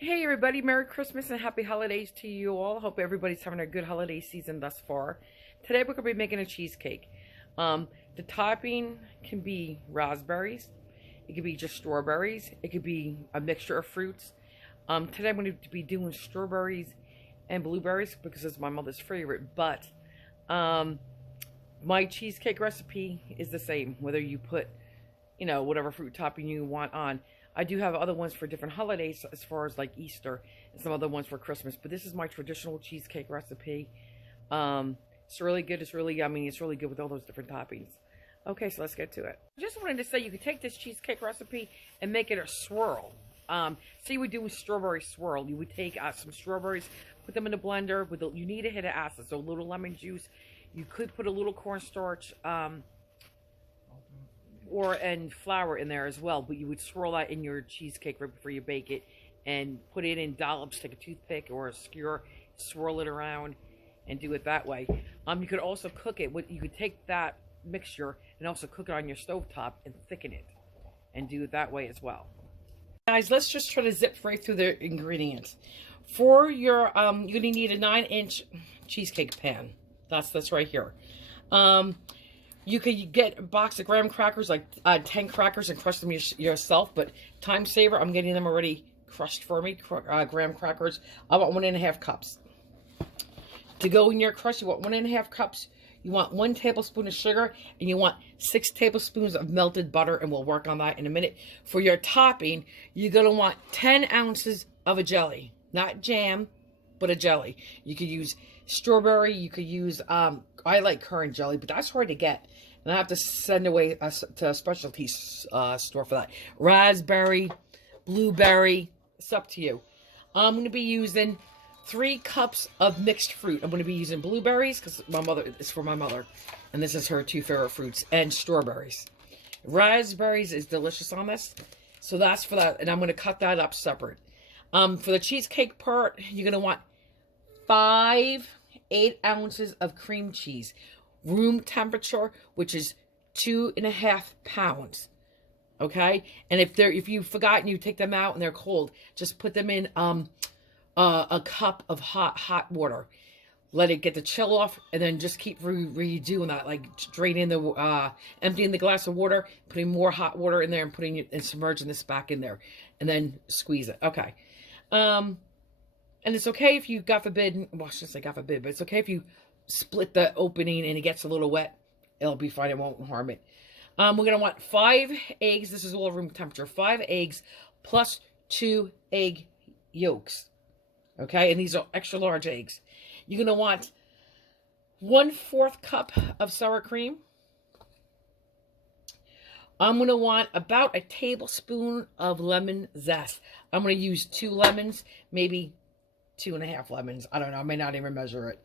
Hey everybody, Merry Christmas and Happy Holidays to you all. Hope everybody's having a good holiday season thus far. Today we're going to be making a cheesecake. The topping can be raspberries. It could be just strawberries. It could be a mixture of fruits. Today I'm going to be doing strawberries and blueberries because it's my mother's favorite. But my cheesecake recipe is the same, whether you put, whatever fruit topping you want on. I do have other ones for different holidays as far as like Easter and some other ones for Christmas. But this is my traditional cheesecake recipe. It's really good. It's really yummy. It's really good with all those different toppings. Okay, so let's get to it. I just wanted to say you could take this cheesecake recipe and make it a swirl. So you would do a strawberry swirl. You would take some strawberries, put them in a blender. You need a hit of acid, so a little lemon juice. You could put a little cornstarch and flour in there as well, but you would swirl that in your cheesecake right before you bake it and put it in dollops. Take a toothpick or a skewer, swirl it around and do it that way. You could also cook it. You could take that mixture and also cook it on your stovetop and thicken it and do it that way as well. Guys, let's just try to zip right through the ingredients. For your you're gonna need a 9-inch cheesecake pan. That's right here. You could get a box of graham crackers, like 10 crackers, and crush them yourself. But time saver, I'm getting them already crushed for me. Graham crackers. I want 1.5 cups. To go in your crush, you want 1.5 cups. You want 1 tablespoon of sugar, and you want 6 tablespoons of melted butter, and we'll work on that in a minute. For your topping, you're going to want 10 ounces of a jelly. Not jam, but a jelly. You could use strawberry. You could use, I like currant jelly, but that's hard to get. And I have to send away to a specialty store for that. Raspberry, blueberry, it's up to you. I'm going to be using 3 cups of mixed fruit. I'm going to be using blueberries because it's for my mother. And this is her 2 favorite fruits. And strawberries. Raspberries is delicious on this. So that's for that. And I'm going to cut that up separate. For the cheesecake part, you're going to want 8 ounces of cream cheese. Room temperature, which is 2.5 pounds. Okay? And if you forgot and you take them out and they're cold, just put them in a cup of hot water. Let it get the chill off, and then just keep redoing that, like draining emptying the glass of water, putting more hot water in there, and putting it and submerging this back in there, and then squeeze it. Okay. And it's okay if you, God forbid, well, I shouldn't say God forbid, but it's okay if you split the opening and it gets a little wet. It'll be fine. It won't harm it. We're going to want 5 eggs. This is all room temperature. 5 eggs plus 2 egg yolks. Okay? And these are extra large eggs. You're going to want 1/4 cup of sour cream. I'm going to want about a tablespoon of lemon zest. I'm going to use 2 lemons, maybe 2.5 lemons. I don't know. I may not even measure it.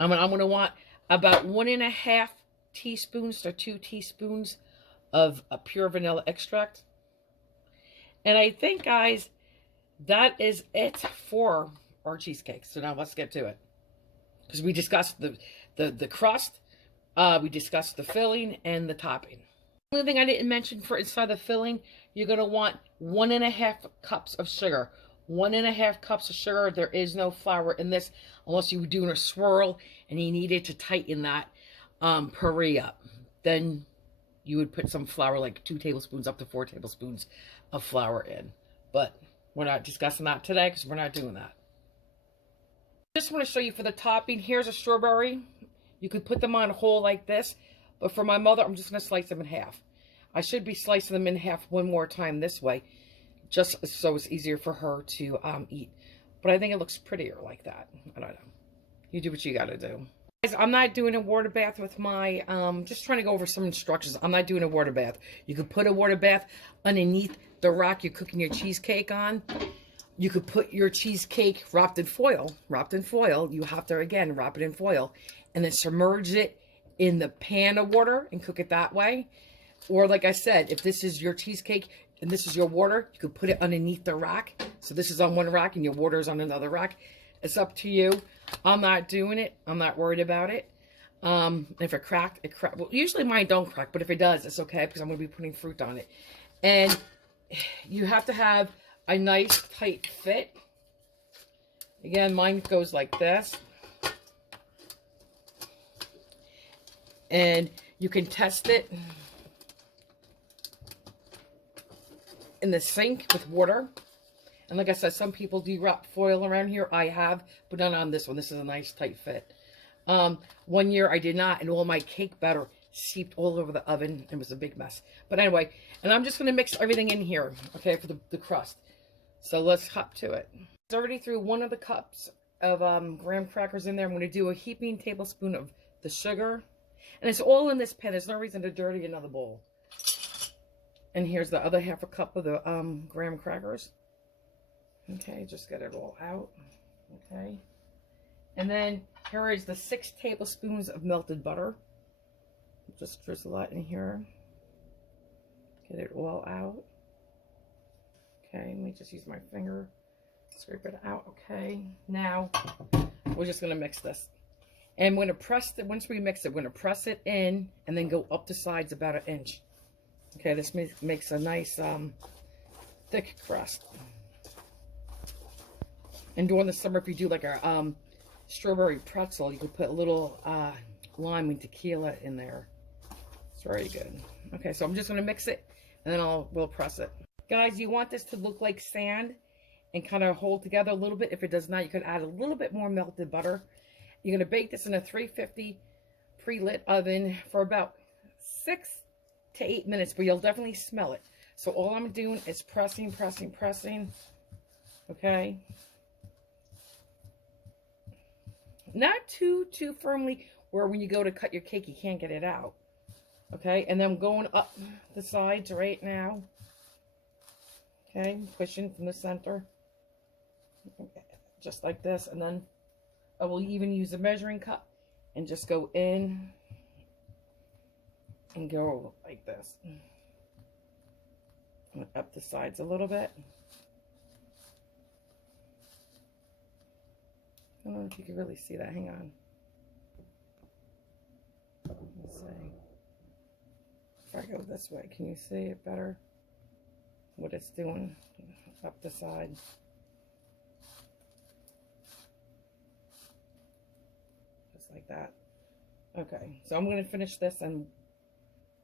I'm going to want about 1.5 teaspoons to 2 teaspoons of a pure vanilla extract. And I think, guys, that is it for our cheesecake. So now let's get to it. Because we discussed the crust, we discussed the filling, and the topping. The only thing I didn't mention for inside the filling, you're going to want 1.5 cups of sugar. 1.5 cups of sugar. There is no flour in this unless you were doing a swirl and you needed to tighten that puree up. Then you would put some flour, like 2 tablespoons up to 4 tablespoons of flour in. But we're not discussing that today because we're not doing that. Just want to show you for the topping. Here's a strawberry. You could put them on whole like this. But for my mother, I'm just going to slice them in half. I should be slicing them in half one more time this way, just so it's easier for her to eat. But I think it looks prettier like that. I don't know. You do what you got to do. Guys, I'm not doing a water bath with my, just trying to go over some instructions. I'm not doing a water bath. You could put a water bath underneath the rack you're cooking your cheesecake on. You could put your cheesecake wrapped in foil. You have to, again, wrap it in foil. And then submerge it in the pan of water and cook it that way. Or like I said, if this is your cheesecake and this is your water, you could put it underneath the rack. So this is on one rack and your water is on another rack. It's up to you. I'm not doing it. I'm not worried about it. If it cracked, it cracked. Well, usually mine don't crack, but if it does, it's okay because I'm going to be putting fruit on it. And you have to have a nice tight fit. Again, mine goes like this. And you can test it in the sink with water. And like I said, some people do wrap foil around here. I have, but not on this one. This is a nice tight fit. 1 year I did not, and all my cake batter seeped all over the oven. It was a big mess. But anyway, and I'm just going to mix everything in here, okay, for the crust. So let's hop to it. I already threw 1 of the cups of graham crackers in there. I'm going to do a heaping tablespoon of the sugar. And it's all in this pan. There's no reason to dirty another bowl. And here's the other half a cup of the graham crackers. Okay, just get it all out. Okay. And then here is the 6 tablespoons of melted butter. Just drizzle that in here. Get it all out. Okay, let me just use my finger. Scrape it out. Okay, now we're just going to mix this. And we're going to press it, once we mix it, we're going to press it in and then go up the sides about 1 inch. Okay, this makes a nice thick crust. And during the summer, if you do like a strawberry pretzel, you could put a little lime and tequila in there. It's very good. Okay, so I'm just going to mix it and then we'll press it. Guys, you want this to look like sand and kind of hold together a little bit. If it does not, you could add a little bit more melted butter. You're going to bake this in a 350 pre-lit oven for about 6 to 8 minutes, but you'll definitely smell it. So all I'm doing is pressing, pressing, pressing. Okay. Not too firmly where when you go to cut your cake, you can't get it out. Okay. And then I'm going up the sides right now. Okay. Pushing from the center. Just like this. And then I will even use a measuring cup and just go in and go like this. And up the sides a little bit. I don't know if you can really see that. Hang on. Let's see. If I go this way, can you see it better? What it's doing up the side. Like that. Okay, so I'm going to finish this and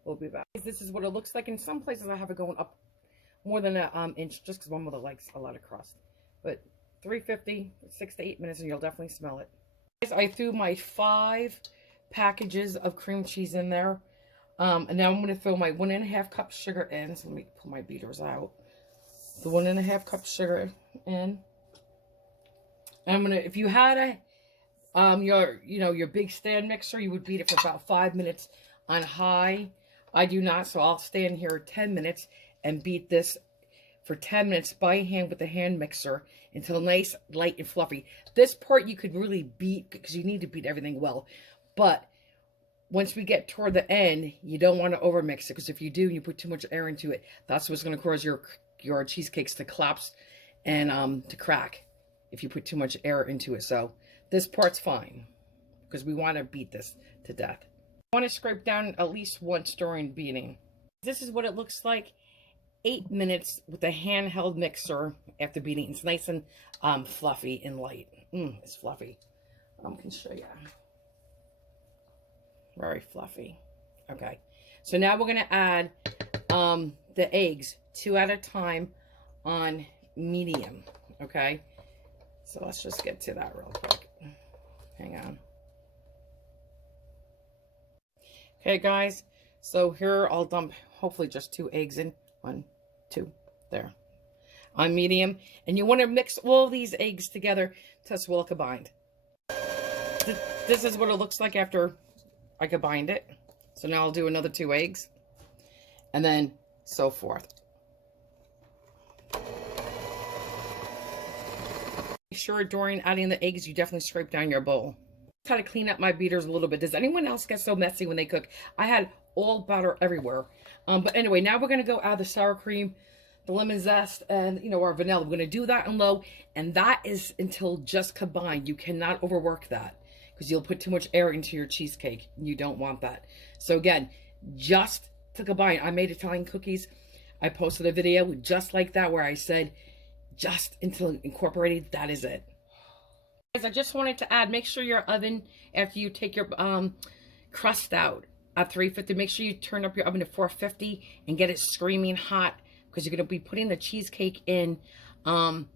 we'll be back. This is what it looks like. In some places I have it going up more than an inch just because my mother likes a lot of crust. But 350, 6 to 8 minutes and you'll definitely smell it. I threw my 5 packages of cream cheese in there. And now I'm going to throw my 1.5 cups sugar in. So let me pull my beaters out. The 1.5 cups sugar in. And I'm going to, if you had a your big stand mixer, you would beat it for about 5 minutes on high. I do not, so I'll stand here 10 minutes and beat this for 10 minutes by hand with the hand mixer until nice, light, and fluffy. This part you could really beat because you need to beat everything well. But once we get toward the end, you don't want to overmix it because if you do, you put too much air into it, that's what's going to cause your cheesecakes to collapse and to crack if you put too much air into it. So this part's fine because we want to beat this to death. I want to scrape down at least once during beating. This is what it looks like 8 minutes with a handheld mixer after beating. It's nice and fluffy and light. It's fluffy. I can show you. Very fluffy. Okay. So now we're going to add the eggs 2 at a time on medium. Okay. So let's just get to that real quick. Hang on. Okay, guys. So here I'll dump hopefully just 2 eggs in. 1, 2, there. On medium. And you want to mix all these eggs together till it's well combined. This is what it looks like after I combined it. So now I'll do another 2 eggs. And then so forth. Make sure during adding the eggs, you definitely scrape down your bowl. Try to clean up my beaters a little bit. Does anyone else get so messy when they cook? I had all batter everywhere. But anyway, now we're going to go add the sour cream, the lemon zest, and, our vanilla. We're going to do that on low, and that is until just combined. You cannot overwork that because you'll put too much air into your cheesecake. You don't want that. So again, just to combine. I made Italian cookies. I posted a video just like that where I said, just until incorporated, that is it. Guys, I just wanted to add, make sure your oven, after you take your crust out at 350, make sure you turn up your oven to 450 and get it screaming hot, because you're going to be putting the cheesecake in the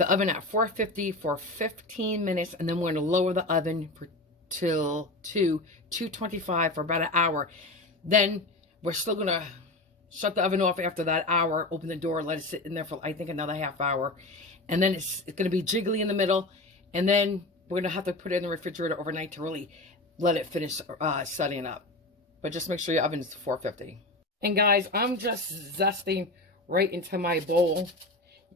oven at 450 for 15 minutes, and then we're going to lower the oven till 225 for about an hour. Then we're still going to shut the oven off after that hour, open the door, let it sit in there for, I think, another half hour. And then it's going to be jiggly in the middle. And then we're going to have to put it in the refrigerator overnight to really let it finish setting up. But just make sure your oven is 450. And guys, I'm just zesting right into my bowl.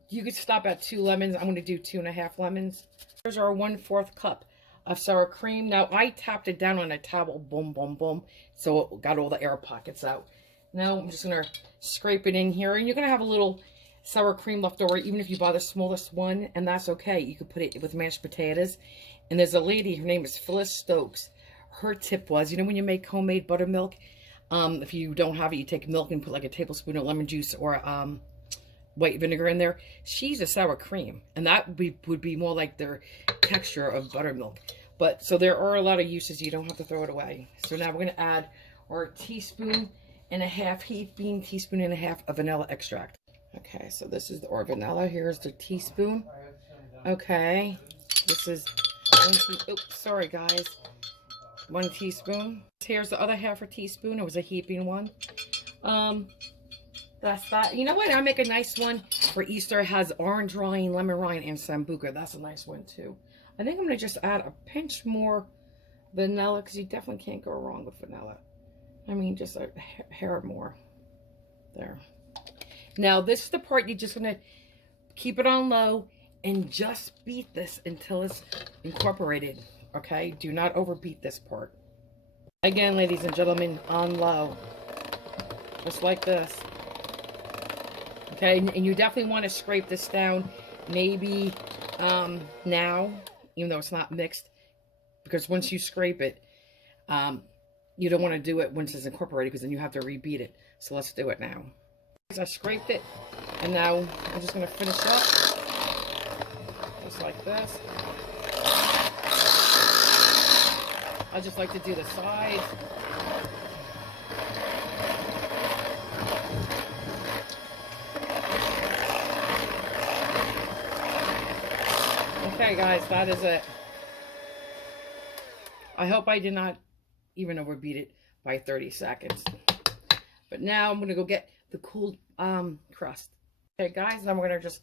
You could stop at 2 lemons. I'm going to do 2.5 lemons. Here's our 1/4 cup of sour cream. Now, I tapped it down on a towel, boom, boom, boom, so it got all the air pockets out. Now, I'm just going to scrape it in here. And you're going to have a little sour cream left over, even if you buy the smallest one, and that's okay. You could put it with mashed potatoes. And there's a lady, her name is Phyllis Stokes. Her tip was, you know when you make homemade buttermilk, if you don't have it, you take milk and put like a tablespoon of lemon juice or white vinegar in there. She's a sour cream, and that would be more like their texture of buttermilk. But so there are a lot of uses. You don't have to throw it away. So now we're going to add our 1.5 teaspoons heaping teaspoon and a half of vanilla extract. Okay, so this is our vanilla. Here's the teaspoon. Okay, this is 1 teaspoon. Oops, sorry guys. 1 teaspoon. Here's the other 1/2 teaspoon. It was a heaping one. That's that. You know what? I make a nice one for Easter. It has orange rind, lemon rind, and sambuca. That's a nice one too. I think I'm going to just add a pinch more vanilla, because you definitely can't go wrong with vanilla. I mean, just a hair more. There. Now, this is the part you're just going to keep it on low and just beat this until it's incorporated. Okay? Do not overbeat this part. Again, ladies and gentlemen, on low. Just like this. Okay, and you definitely want to scrape this down maybe now, even though it's not mixed, because once you scrape it, you don't want to do it once it's incorporated, because then you have to rebeat it. So let's do it now. I scraped it, and now I'm just going to finish up, just like this. I just like to do the sides. Okay, guys, that is it. I hope I did not even overbeat it by 30 seconds. But now I'm going to go get the cool crust. Okay, guys, now we're going to just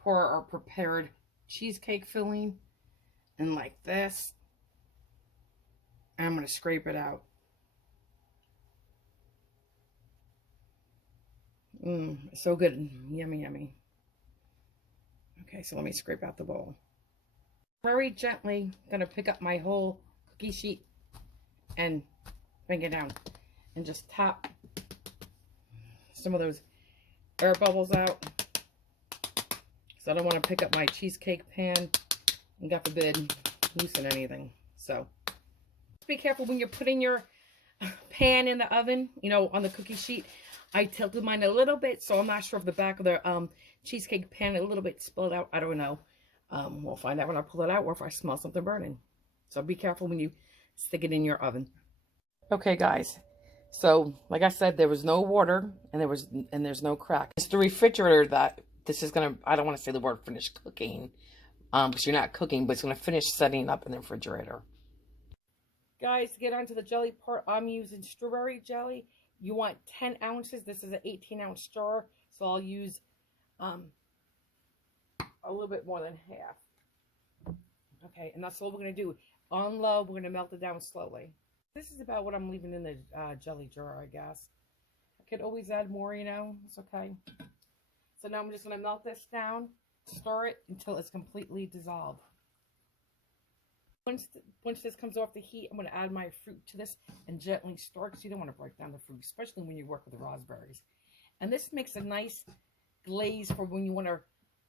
pour our prepared cheesecake filling in like this. And I'm going to scrape it out. It's so good. Yummy, yummy. Okay, so let me scrape out the bowl. Very gently, going to pick up my whole cookie sheet and bring it down. And just tap some of those air bubbles out. So I don't want to pick up my cheesecake pan and, God forbid, loosen anything. So be careful when you're putting your pan in the oven, you know, on the cookie sheet. I tilted mine a little bit, so I'm not sure if the back of the cheesecake pan a little bit spilled out. I don't know. We'll find out when I pull it out, or if I smell something burning. So be careful when you stick it in your oven. Okay, guys. So, like I said, there was no water, and there's no crack. It's the refrigerator that this is gonna. I don't want to say the word finish cooking, because you're not cooking, but it's gonna finish setting up in the refrigerator. Guys, to get onto the jelly part, I'm using strawberry jelly. You want 10 ounces. This is an 18-ounce jar, so I'll use a little bit more than half. Okay, and that's all we're going to do. On low, we're going to melt it down slowly. This is about what I'm leaving in the jelly jar, I guess. I could always add more, you know. It's okay. So now I'm just going to melt this down, stir it until it's completely dissolved. Once this comes off the heat, I'm going to add my fruit to this and gently stir, because you don't want to break down the fruit, especially when you work with the raspberries. And this makes a nice glaze for when you want to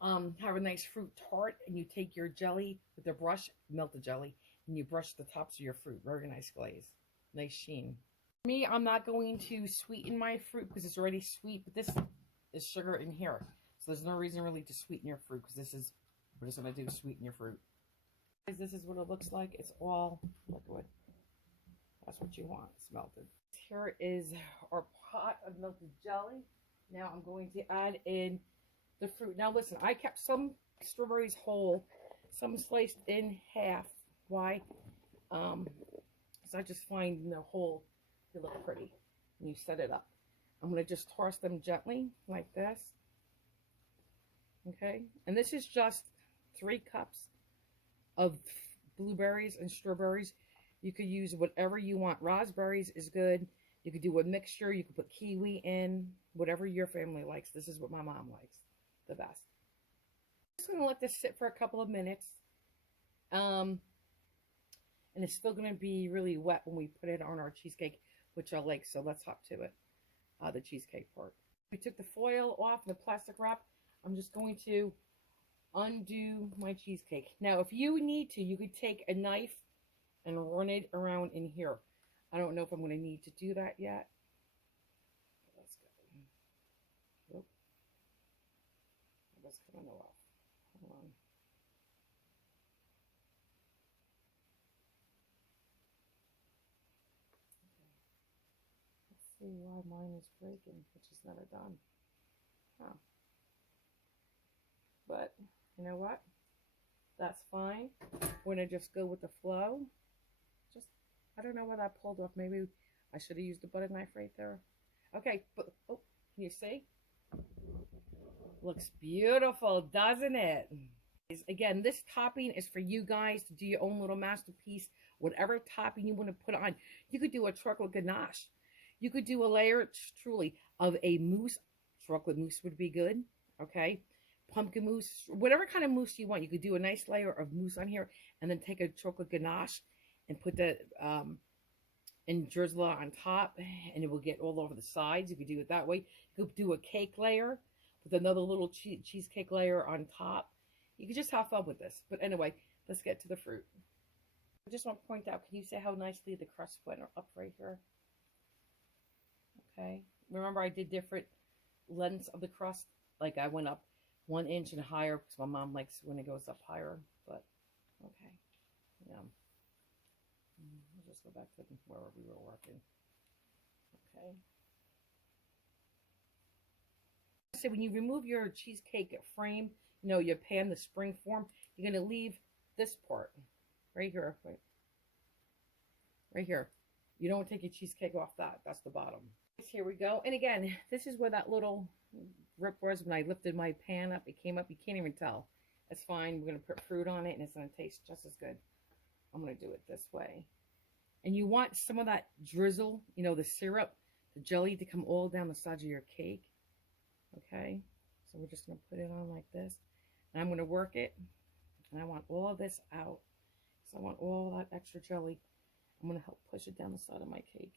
have a nice fruit tart, and you take your jelly with a brush, melt the jelly, and you brush the tops of your fruit. Very nice glaze. Nice sheen. For me, I'm not going to sweeten my fruit because it's already sweet, but this is sugar in here. So there's no reason really to sweeten your fruit, because this is what it's going to do, sweeten your fruit. This is what it looks like. It's all liquid. That's what you want. It's melted. Here is our pot of melted jelly. Now I'm going to add in the fruit. Now listen, I kept some strawberries whole, some sliced in half. Why? So I just find the whole they look pretty. And you set it up. I'm going to just toss them gently like this. Okay, and this is just 3 cups of blueberries and strawberries. You could use whatever you want. Raspberries is good. You could do a mixture. You could put kiwi in, whatever your family likes. This is what my mom likes the best. I'm just going to let this sit for a couple of minutes. And it's still going to be really wet when we put it on our cheesecake, which I like. So let's hop to it, the cheesecake part. We took the foil off, the plastic wrap. I'm just going to undo my cheesecake. Now, if you need to, you could take a knife and run it around in here. I don't know if I'm going to need to do that yet. Let's go. Oh, that's coming off. Hold on. Okay. Let's see why mine is breaking, which is never done. Huh. But you know what? That's fine. We're going to just go with the flow. I don't know why that pulled off. Maybe I should have used the butter knife right there. Okay, but oh, can you see? Looks beautiful, doesn't it? Again, this topping is for you guys to do your own little masterpiece. Whatever topping you want to put on. You could do a chocolate ganache. You could do a layer, truly, of a mousse. Chocolate mousse would be good, okay? Pumpkin mousse, whatever kind of mousse you want. You could do a nice layer of mousse on here and then take a chocolate ganache and put the and drizzle it on top, and it will get all over the sides. You could do it that way. You could do a cake layer with another little cheesecake layer on top. You could just have fun with this. But anyway, let's get to the fruit. I just want to point out, can you see how nicely the crust went up right here? Okay. Remember, I did different lengths of the crust. Like I went up 1 inch and higher because my mom likes when it goes up higher. But okay. Yeah. We'll just go back to wherever we were working. Okay. So when you remove your cheesecake frame, you know, your pan, the spring form, you're going to leave this part right here. Right here. You don't take your cheesecake off that. That's the bottom. Here we go. And again, this is where that little rip was when I lifted my pan up. It came up. You can't even tell. That's fine. We're going to put fruit on it, and it's going to taste just as good. I'm going to do it this way. And you want some of that drizzle, you know, the syrup, the jelly to come all down the sides of your cake. Okay. So we're just going to put it on like this. And I'm going to work it. And I want all of this out. So I want all that extra jelly. I'm going to help push it down the side of my cake.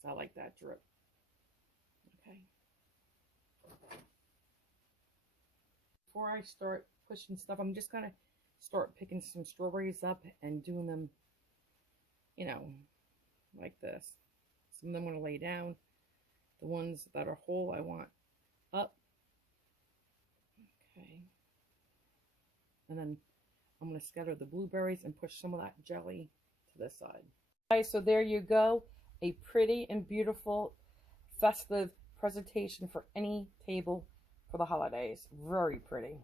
So I like that drip. Okay. Before I start pushing stuff, I'm just going to start picking some strawberries up and doing them, you know, like this. Some of them I'm going to lay down. The ones that are whole, I want up. Okay. And then I'm going to scatter the blueberries and push some of that jelly to this side. Okay, so there you go. A pretty and beautiful festive presentation for any table for the holidays. Very pretty.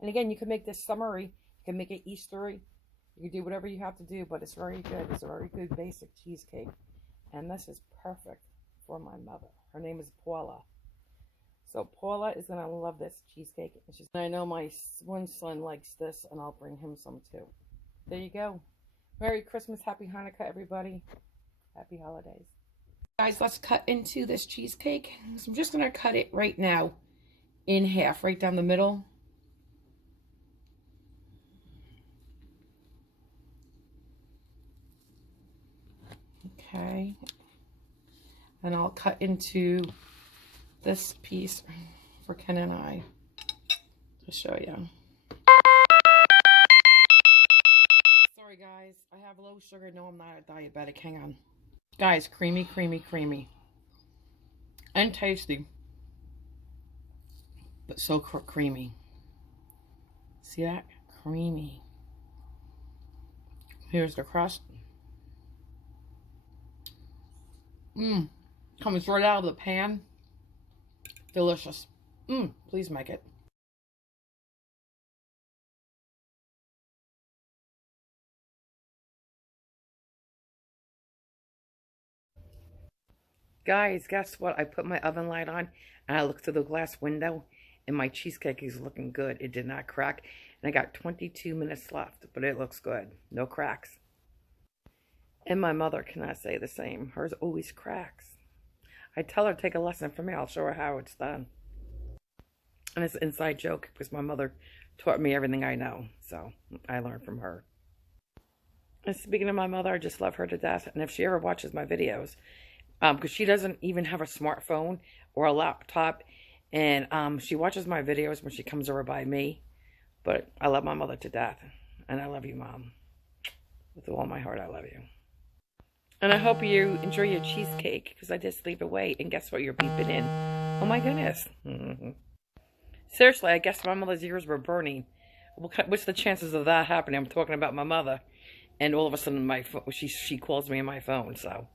And again, you can make this summery. You can make it Eastery. You can do whatever you have to do, but it's very good. It's a very good basic cheesecake. And this is perfect for my mother. Her name is Paula. So Paula is going to love this cheesecake. I know my one son likes this, and I'll bring him some too. There you go. Merry Christmas. Happy Hanukkah, everybody. Happy holidays. Guys, let's cut into this cheesecake. So I'm just going to cut it right now in half, right down the middle. Okay. And I'll cut into this piece for Ken and I to show you. Sorry guys, I have low sugar. No, I'm not a diabetic. Hang on. Guys, creamy, creamy, creamy. And tasty. But so creamy. See that? Creamy. Here's the crust. Comes right out of the pan. Delicious. Please make it. Guys, guess what? I put my oven light on and I looked through the glass window and my cheesecake is looking good. It did not crack. And I got 22 minutes left, but it looks good. No cracks. And my mother cannot say the same. Hers always cracks. I tell her to take a lesson from me. I'll show her how it's done. And it's an inside joke because my mother taught me everything I know. So I learned from her. And speaking of my mother, I just love her to death. And if she ever watches my videos, because she doesn't even have a smartphone or a laptop, and she watches my videos when she comes over by me. But I love my mother to death, and I love you, Mom. With all my heart, I love you. And I hope you enjoy your cheesecake, because I did sleep away, and guess what? You're beeping in. Oh my goodness. Seriously, I guess my mother's ears were burning. What's the chances of that happening? I'm talking about my mother, and all of a sudden she calls me on my phone, so...